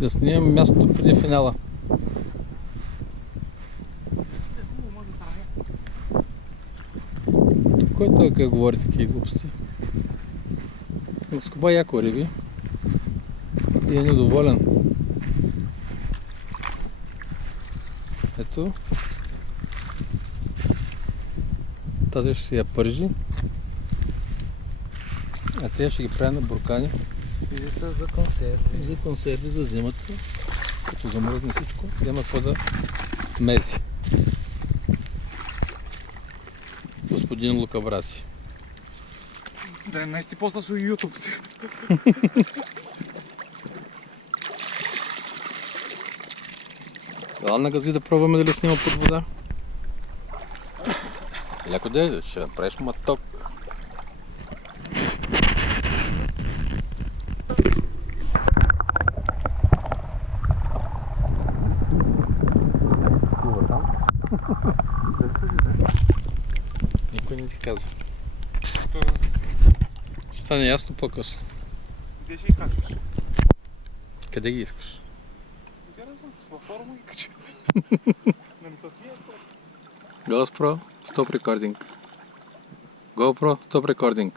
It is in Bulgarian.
Да снимем мястото преди финала. Кой той как говори такива глупости? Скоба яко риби и е недоволен. Ето. Тази ще си я пържи. А те ще ги прави на буркани. Или са за консерви. За консерви за зимата. Като замръзне всичко, няма какво да мези. Господин Лукавраси. Да, наистина после са ютубци. Да, на гази да пробваме дали снима под вода. Ляко дядо, ще направиш маток. Никой не ти каза. Ще стане ясно по-късно. Где ще ги качваш? Къде ги искаш? Не знам, във форума ги качваш. GoPro, stop recording. GoPro, stop recording.